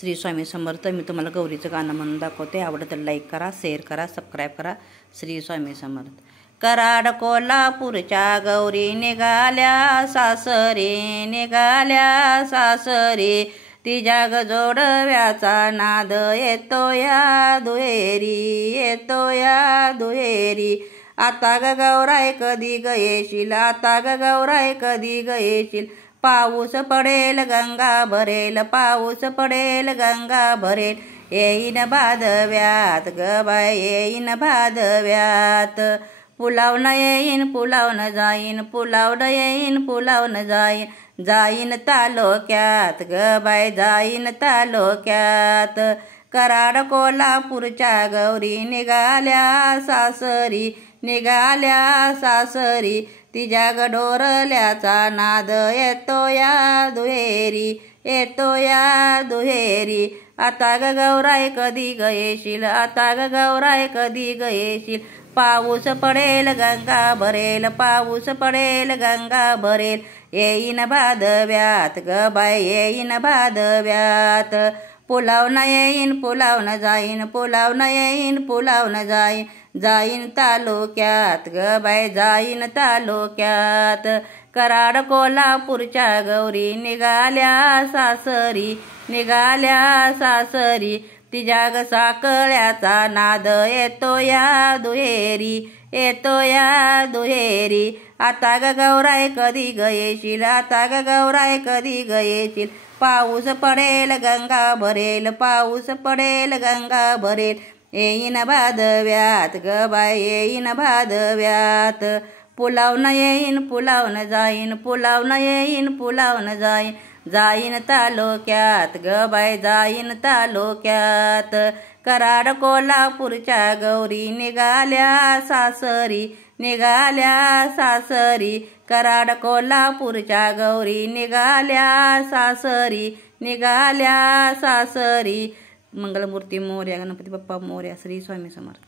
श्री स्वामी समर्थ. मी तुम्हाला गौरीचं गाणं म्हणून दाखवते. आवडतं तर लाईक करा, शेअर करा, सबस्क्राईब करा. श्री स्वामी समर्थ. कराड कोल्हापूरच्या गौरी निघाल्या सासरे, निघाल्या सासरे. तिच्या जोडव्याचा नाद येतो या दुहेरी, येतो या दुहेरी. आता ग गौराय कधी ग येशील, आता ग गौराय कधी ग येशील. पाऊस पडेल गंगा भरेल, पाऊस पडेल गंगा भरेल. येईन भादव्यात ग बाय, येईन भादव्यात. पुलावून येईन पुलावून जाईन, पुलावून येईन पुलावून जाईन. जाईन तालुक्यात ग बाय, जाईन तालुक्यात. कराड कोल्हापूरच्या गौरी निघाल्या सासरी, निघाल्या सासरी. तिच्या गडोरल्याचा नाद येतो या दुहेरी, येतो या दुहेरी. आता ग गौराय कधी ग येशील, आता ग गौराय कधी ग येशील. पाऊस पडेल गंगा भरेल, पाऊस पडेल गंगा भरेल. येईन भादव्यात ग बाय, येईन भादव्यात. पुलावून येईन पुलावून जाईन, पुलावून येईन पुलावून जाईन. जाईन तालुक्यात ग बाय, जाईन तालुक्यात. कराड कोल्हापूरच्या गौरी निघाल्या सासरी, निघाल्या सासरी. तिच्या ग साकळ्याचा नाद येतो या दुहेरी, येतो या दुहेरी. आता ग गौराय कधी ग येशील, आता ग गौराय कधी ग येशील. पाऊस पडेल गंगा भरेल, पाऊस पडेल गंगा भरेल. येईन भादव्यात ग बाय, येईन भादव्यात. पुलावून येईन पुलावून जाईन, पुलावून येईन पुलावून जाईन. जाईन तालुक्यात ग बाय, जाईन तालुक्यात. कराड कोल्हापूरच्या गौरी निघाल्या सासरी, निघाल्या सासरी. कराड कोल्हापूरच्या गौरी निघाल्या सासरी, निघाल्या सासरी. मंगलमूर्ती मोरया, गणपती बाप्पा मोरया. श्री स्वामी समर्थ.